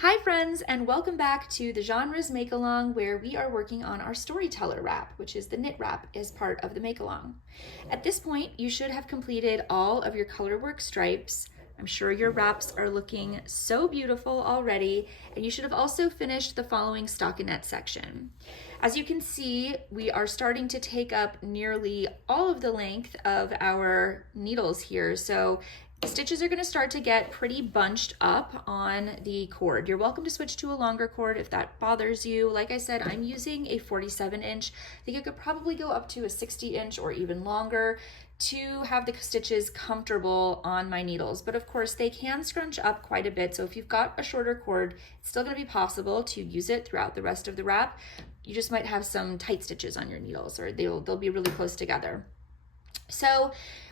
Hi friends, and welcome back to the Genres Make-Along, where we are working on our Storyteller Wrap, which is the knit wrap as part of the Make-Along. At this point, you should have completed all of your colorwork stripes. I'm sure your wraps are looking so beautiful already, and you should have also finished the following stockinette section. As you can see, we are starting to take up nearly all of the length of our needles here, so stitches are going to start to get pretty bunched up on the cord. You're welcome to switch to a longer cord if that bothers you. Like I said, I'm using a 47 inch. I think I could probably go up to a 60 inch or even longer to have the stitches comfortable on my needles. But of course they can scrunch up quite a bit. So if you've got a shorter cord, it's still going to be possible to use it throughout the rest of the wrap. You just might have some tight stitches on your needles, or they'll be really close together. So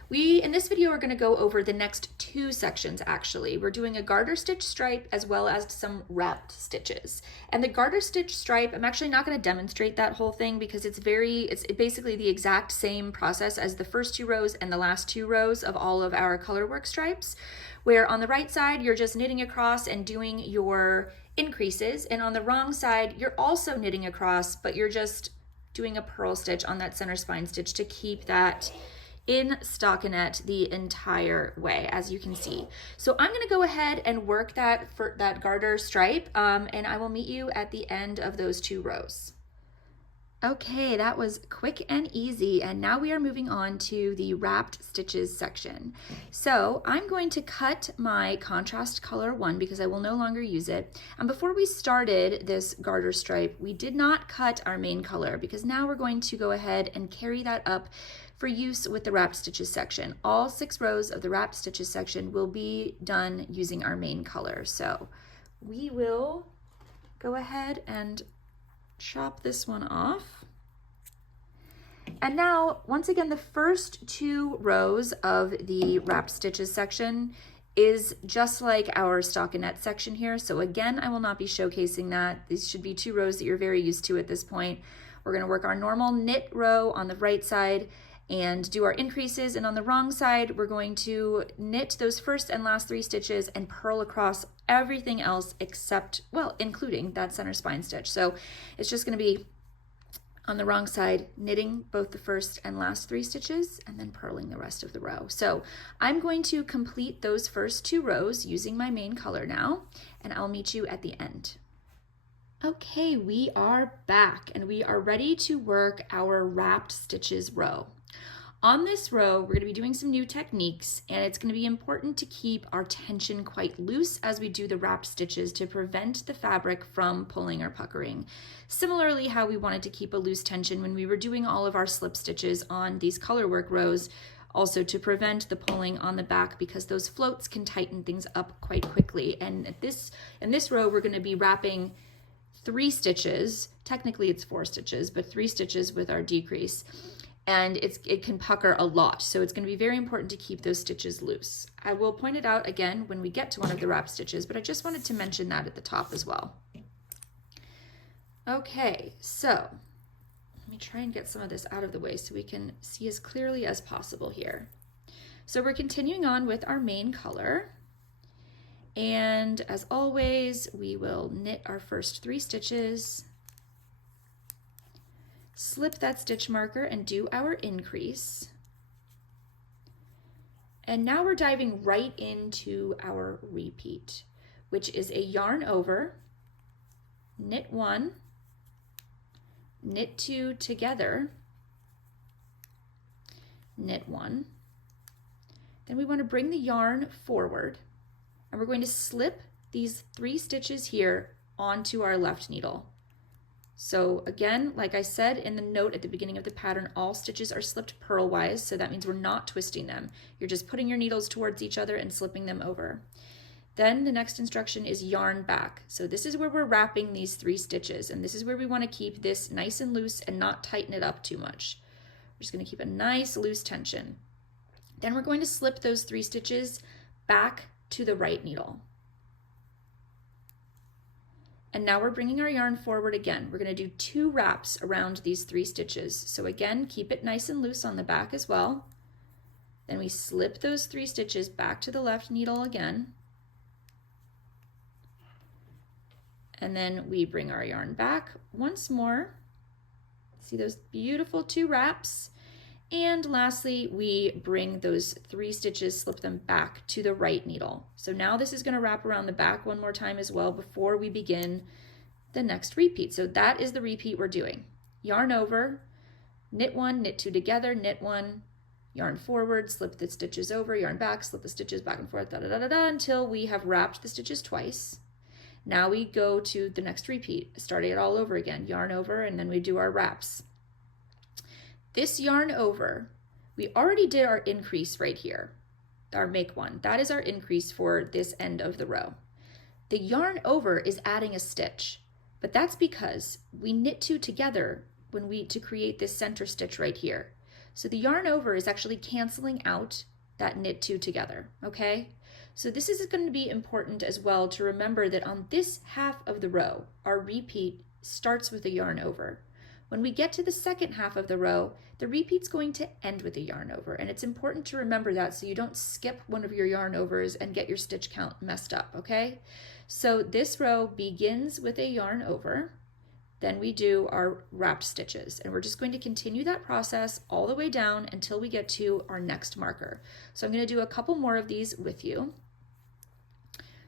in this video, we're going to go over the next two sections actually. We're doing a garter stitch stripe as well as some wrapped stitches. And the garter stitch stripe, I'm actually not going to demonstrate that whole thing because it's basically the exact same process as the first two rows and the last two rows of all of our colorwork stripes, where on the right side, you're just knitting across and doing your increases. And on the wrong side, you're also knitting across, but you're just doing a purl stitch on that center spine stitch to keep that in stockinette the entire way, as you can see. So I'm gonna go ahead and work that for that garter stripe, and I will meet you at the end of those two rows. Okay, that was quick and easy, and now we are moving on to the wrapped stitches section. So I'm going to cut my contrast color one because I will no longer use it. And before we started this garter stripe, we did not cut our main color because now we're going to go ahead and carry that up for use with the wrapped stitches section. All 6 rows of the wrapped stitches section will be done using our main color. So we will go ahead and chop this one off. And now, once again, the first 2 rows of the wrapped stitches section is just like our stockinette section here. So again, I will not be showcasing that. These should be 2 rows that you're very used to at this point. We're gonna work our normal knit row on the right side and do our increases, and on the wrong side we're going to knit those first and last 3 stitches and purl across everything else except, well, including that center spine stitch. So it's just going to be on the wrong side knitting both the first and last 3 stitches and then purling the rest of the row. So I'm going to complete those first 2 rows using my main color now, and I'll meet you at the end. Okay, we are back and we are ready to work our wrapped stitches row. On this row, we're going to be doing some new techniques, and it's going to be important to keep our tension quite loose as we do the wrapped stitches to prevent the fabric from pulling or puckering. Similarly, how we wanted to keep a loose tension when we were doing all of our slip stitches on these colorwork rows, also to prevent the pulling on the back because those floats can tighten things up quite quickly. And in this row, we're going to be wrapping 3 stitches. Technically, it's 4 stitches, but 3 stitches with our decrease. And it can pucker a lot, so it's going to be very important to keep those stitches loose. I will point it out again when we get to one of the wrap stitches, but I just wanted to mention that at the top as well. Okay, so let me try and get some of this out of the way so we can see as clearly as possible here. So we're continuing on with our main color, and as always, we will knit our first 3 stitches, slip that stitch marker and do our increase. And now we're diving right into our repeat, which is a yarn over, knit 1, knit 2 together, knit 1. Then we want to bring the yarn forward, and we're going to slip these 3 stitches here onto our left needle. So again, like I said in the note at the beginning of the pattern, all stitches are slipped purlwise, so that means we're not twisting them. You're just putting your needles towards each other and slipping them over. Then the next instruction is yarn back. So this is where we're wrapping these 3 stitches, and this is where we want to keep this nice and loose and not tighten it up too much. We're just going to keep a nice loose tension. Then we're going to slip those 3 stitches back to the right needle. And now we're bringing our yarn forward again. We're going to do 2 wraps around these 3 stitches. So again, keep it nice and loose on the back as well. Then we slip those 3 stitches back to the left needle again. And then we bring our yarn back once more. See those beautiful 2 wraps? And lastly, we bring those 3 stitches, slip them back to the right needle. So now this is going to wrap around the back one more time as well before we begin the next repeat. So that is the repeat we're doing. Yarn over, knit 1, knit 2 together, knit 1, yarn forward, slip the stitches over, yarn back, slip the stitches back and forth, until we have wrapped the stitches twice. Now we go to the next repeat, starting it all over again, yarn over, and then we do our wraps. This yarn over, we already did our increase right here, our make 1. That is our increase for this end of the row. The yarn over is adding a stitch, but that's because we knit 2 together to create this center stitch right here. So the yarn over is actually canceling out that knit 2 together, okay? So this is going to be important as well to remember that on this half of the row, our repeat starts with a yarn over. When we get to the second half of the row, the repeat's going to end with a yarn over, and it's important to remember that so you don't skip one of your yarn overs and get your stitch count messed up, okay? So this row begins with a yarn over, then we do our wrapped stitches, and we're just going to continue that process all the way down until we get to our next marker. So I'm going to do a couple more of these with you.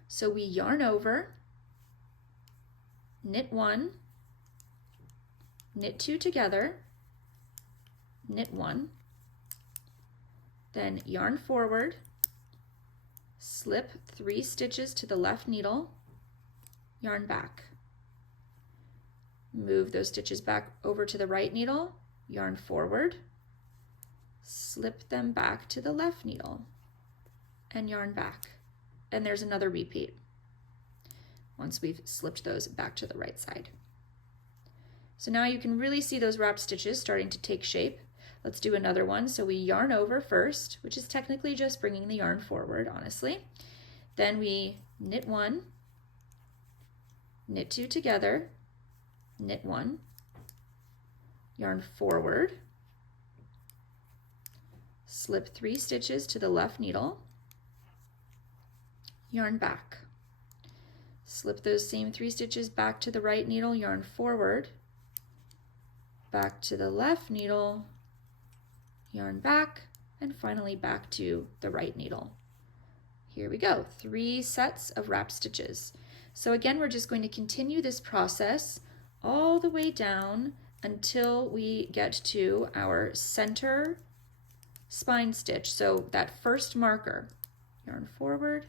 So we yarn over, knit 1, knit 2 together, knit 1, then yarn forward, slip 3 stitches to the left needle, yarn back. Move those stitches back over to the right needle, yarn forward, slip them back to the left needle, and yarn back. And there's another repeat once we've slipped those back to the right side. So now you can really see those wrapped stitches starting to take shape. Let's do another one. So we yarn over first, which is technically just bringing the yarn forward, honestly. Then we knit 1, knit 2 together, knit 1, yarn forward, slip 3 stitches to the left needle, yarn back. Slip those same 3 stitches back to the right needle, yarn forward, back to the left needle, yarn back, and finally back to the right needle. Here we go, 3 sets of wrapped stitches. So again, we're just going to continue this process all the way down until we get to our center spine stitch. So that first marker, yarn forward,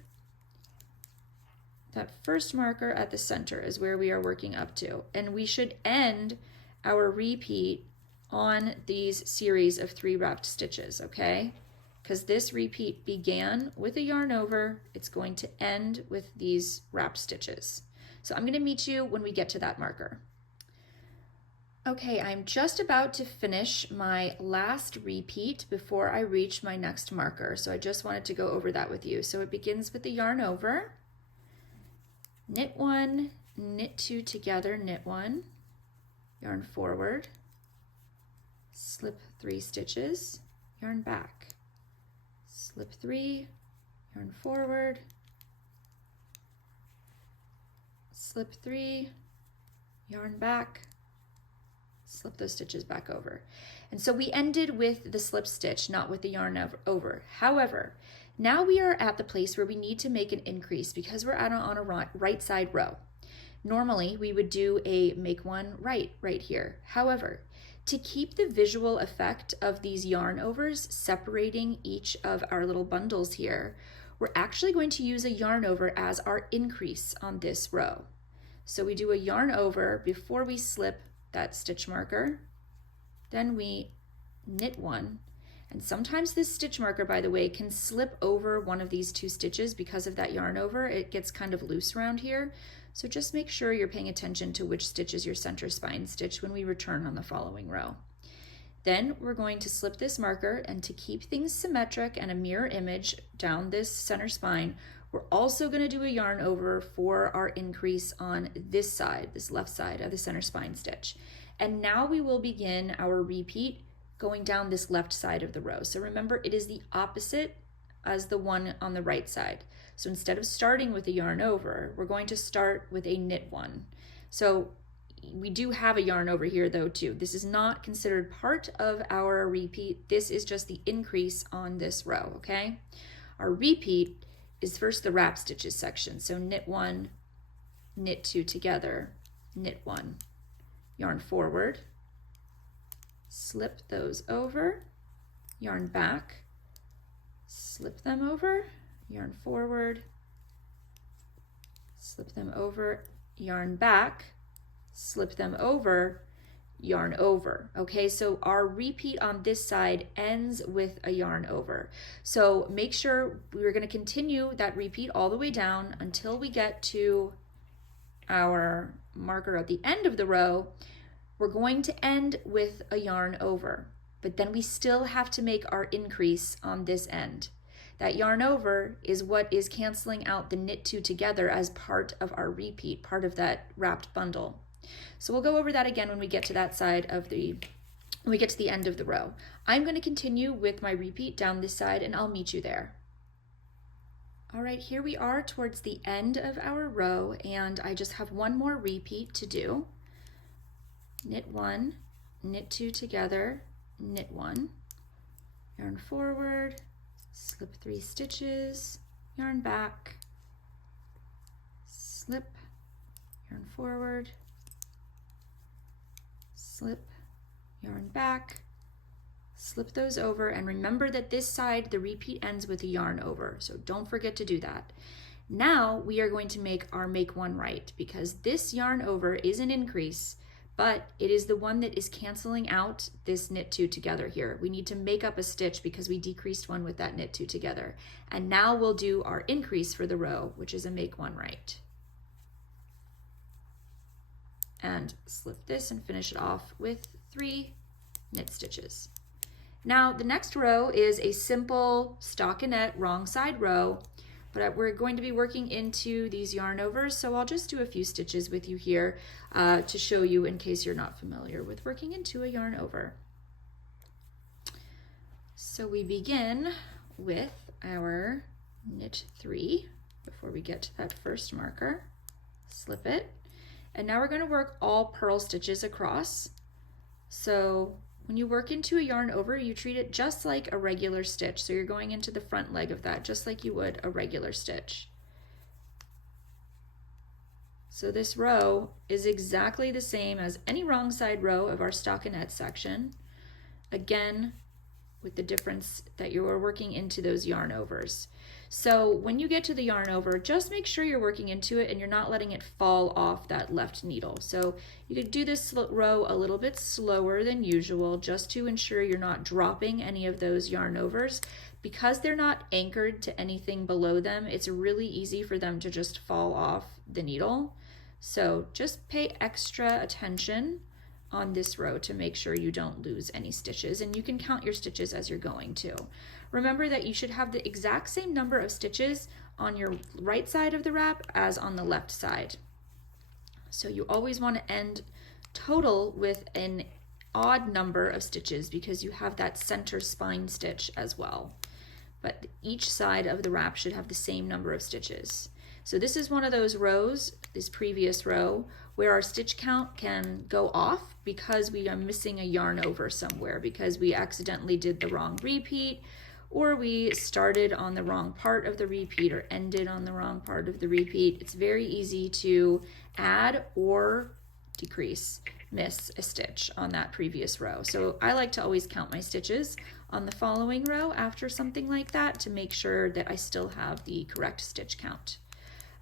that first marker at the center is where we are working up to. And we should end our repeat on these series of 3 wrapped stitches, okay? Because this repeat began with a yarn over, it's going to end with these wrapped stitches. So I'm going to meet you when we get to that marker. Okay, I'm just about to finish my last repeat before I reach my next marker. So I just wanted to go over that with you. So it begins with the yarn over, knit 1, knit 2 together, knit 1, yarn forward, slip 3 stitches, yarn back, slip 3, yarn forward, slip 3, yarn back, slip those stitches back over. And so we ended with the slip stitch, not with the yarn over. However, now we are at the place where we need to make an increase because we're on a right side row. Normally we would do a make 1 right here. However, to keep the visual effect of these yarn overs separating each of our little bundles here, we're actually going to use a yarn over as our increase on this row. So we do a yarn over before we slip that stitch marker, then we knit 1, and sometimes this stitch marker, by the way, can slip over one of these 2 stitches because of that yarn over. It gets kind of loose around here, so just make sure you're paying attention to which stitch is your center spine stitch when we return on the following row. Then we're going to slip this marker, and to keep things symmetric and a mirror image down this center spine, we're also going to do a yarn over for our increase on this side, this left side of the center spine stitch. And now we will begin our repeat going down this left side of the row. So remember, it is the opposite as the one on the right side. So instead of starting with a yarn over, we're going to start with a knit one. So we do have a yarn over here though too. This is not considered part of our repeat. This is just the increase on this row, okay? Our repeat is first the wrap stitches section. So knit one, knit two together, knit one, yarn forward, slip those over, yarn back, slip them over, yarn forward, slip them over, yarn back, slip them over, yarn over. Okay, so our repeat on this side ends with a yarn over. So make sure we're going to continue that repeat all the way down until we get to our marker at the end of the row. We're going to end with a yarn over, but then we still have to make our increase on this end. That yarn over is what is canceling out the knit two together as part of our repeat, part of that wrapped bundle. So we'll go over that again when we get to that side of when we get to the end of the row. I'm going to continue with my repeat down this side and I'll meet you there. All right, here we are towards the end of our row and I just have one more repeat to do. Knit one, knit two together, knit one, yarn forward, slip 3 stitches, yarn back, slip, yarn forward, slip, yarn back, slip those over, and remember that this side the repeat ends with a yarn over, so don't forget to do that. Now we are going to make our make one right, because this yarn over is an increase, but it is the one that is canceling out this knit two together here. We need to make up a stitch because we decreased one with that knit two together. And now we'll do our increase for the row, which is a make one right. And slip this and finish it off with 3 knit stitches. Now the next row is a simple stockinette wrong side row, but we're going to be working into these yarn overs, so I'll just do a few stitches with you here to show you in case you're not familiar with working into a yarn over. So we begin with our knit 3 before we get to that first marker, slip it, and now we're going to work all purl stitches across. So when you work into a yarn over, you treat it just like a regular stitch. So you're going into the front leg of that, just like you would a regular stitch. So this row is exactly the same as any wrong side row of our stockinette section. Again, with the difference that you are working into those yarn overs. So when you get to the yarn over, just make sure you're working into it and you're not letting it fall off that left needle. So you could do this row a little bit slower than usual just to ensure you're not dropping any of those yarn overs. Because they're not anchored to anything below them, it's really easy for them to just fall off the needle. So just pay extra attention on this row to make sure you don't lose any stitches, and you can count your stitches as you're going too. Remember that you should have the exact same number of stitches on your right side of the wrap as on the left side. So you always want to end total with an odd number of stitches because you have that center spine stitch as well. But each side of the wrap should have the same number of stitches. So this is one of those rows, this previous row, where our stitch count can go off because we are missing a yarn over somewhere, because we accidentally did the wrong repeat, or we started on the wrong part of the repeat or ended on the wrong part of the repeat. It's very easy to add or decrease, miss a stitch on that previous row. So I like to always count my stitches on the following row after something like that to make sure that I still have the correct stitch count.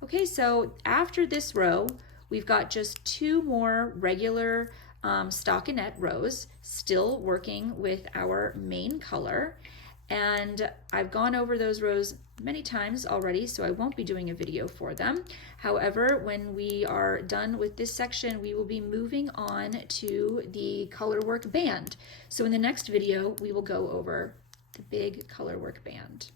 Okay, so after this row, we've got just 2 more regular stockinette rows, still working with our main color. And I've gone over those rows many times already, so I won't be doing a video for them. However, when we are done with this section, we will be moving on to the color work band. So in the next video, we will go over the big color work band.